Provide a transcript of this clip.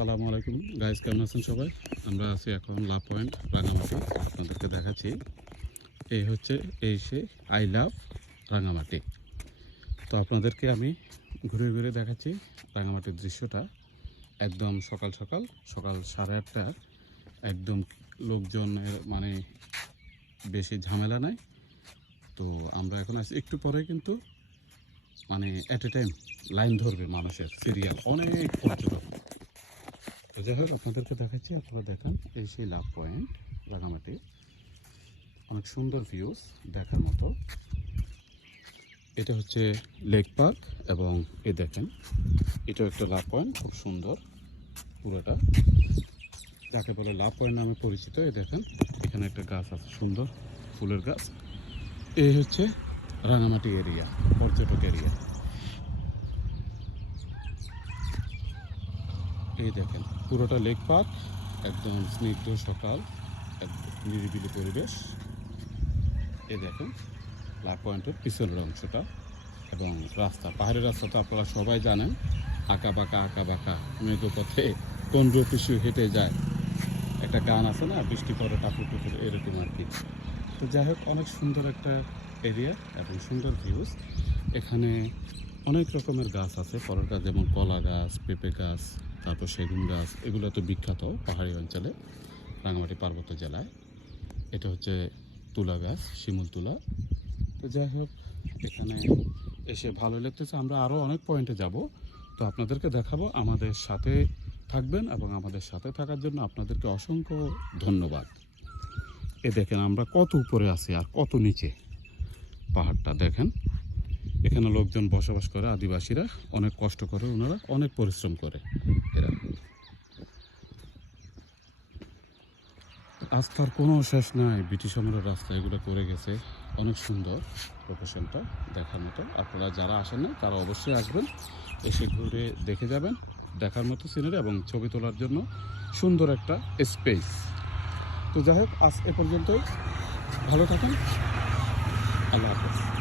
আসসালামু আলাইকুম। গাইজ কেমন আছেন সবাই? আমরা আছি এখন লা পয়েন্ট রাঙামাটি। আপনাদেরকে দেখাচ্ছি। এই হচ্ছে, এই সে আই লাভ রাঙামাটি। তো আপনাদেরকে আমি ঘুরে ঘুরে দেখাচ্ছি রাঙামাটির দৃশ্যটা। একদম সকাল সকাল সকাল সাড়ে আটটা। একদম লোকজনের মানে বেশি ঝামেলা নাই। তো আমরা এখন আছি, একটু পরে কিন্তু মানে অ্যাট এ টাইম লাইন ধরবে মানুষের সিরিয়াল অনেক পর্যটক। তো যাই হোক, আপনাদেরকে দেখাচ্ছি, আপনারা দেখান। এই সেই লাভ পয়েন্ট, রাঙামাটি। অনেক সুন্দর ভিউজ দেখার মতো। এটা হচ্ছে লেক পার্ক এবং এ দেখেন, এটাও একটা লাভ পয়েন্ট, খুব সুন্দর পুরোটা। যাকে বলে লাভ পয়েন্ট নামে পরিচিত, এ দেখেন, এখানে একটা গাছ আছে, সুন্দর ফুলের গাছ। এই হচ্ছে রাঙামাটি এরিয়া পর্যটক এরিয়া এই দেখেন, পুরোটা লেক পার্ক, একদম স্নিগ্ধ সকাল একদম নিরিবিলি পরিবেশ। এ দেখেন লাভ পয়েন্টের পিছনের অংশটা এবং রাস্তা, পাহাড়ের রাস্তা তো আপনারা সবাই জানেন আঁকা বাঁকা আঁকা বাঁকা মৃদু পথে কোন পিছু হেঁটে যায়। একটা গান আছে না, বৃষ্টি পরে টাপুর টুপুর, এরকম আর কি। তো যাই হোক, অনেক সুন্দর একটা এরিয়া এবং সুন্দর ভিউজ এখানে অনেক রকমের গাছ আছে ফলের গাছ যেমন কলা গাছ, পেঁপে গাছ তারপর সেগুন গাছ, এগুলো তো বিখ্যাত পাহাড়ি অঞ্চলে, রাঙামাটি পার্বত্য জেলায়। এটা হচ্ছে তুলা গাছ, শিমুল তুলা। তো যাই হোক, এখানে এসে ভালো লাগতেছে। আমরা আরও অনেক পয়েন্টে যাব। তো আপনাদেরকে দেখাবো, আমাদের সাথে থাকবেন এবং আমাদের সাথে থাকার জন্য আপনাদেরকে অসংখ্য ধন্যবাদ। এ দেখেন, আমরা কত উপরে আছি আর কত নিচে। পাহাড়টা দেখেন। এখানে লোকজন বসবাস করে, আদিবাসীরা। অনেক কষ্ট করে, ওনারা অনেক পরিশ্রম করে। আস্থার কোনো শেষ নাই। ব্রিটিশ আমলের রাস্তা এগুলো করে গেছে। অনেক সুন্দর লোকেশনটা দেখার মতো। আপনারা যারা আসেন না, তারা অবশ্যই আসবেন। এসে ঘুরে দেখে যাবেন, দেখার মতো সিনারি এবং ছবি তোলার জন্য সুন্দর একটা স্পেস তো যাই হোক, আজ এ পর্যন্তই। ভালো থাকেন। আল্লাহ হাফেজ।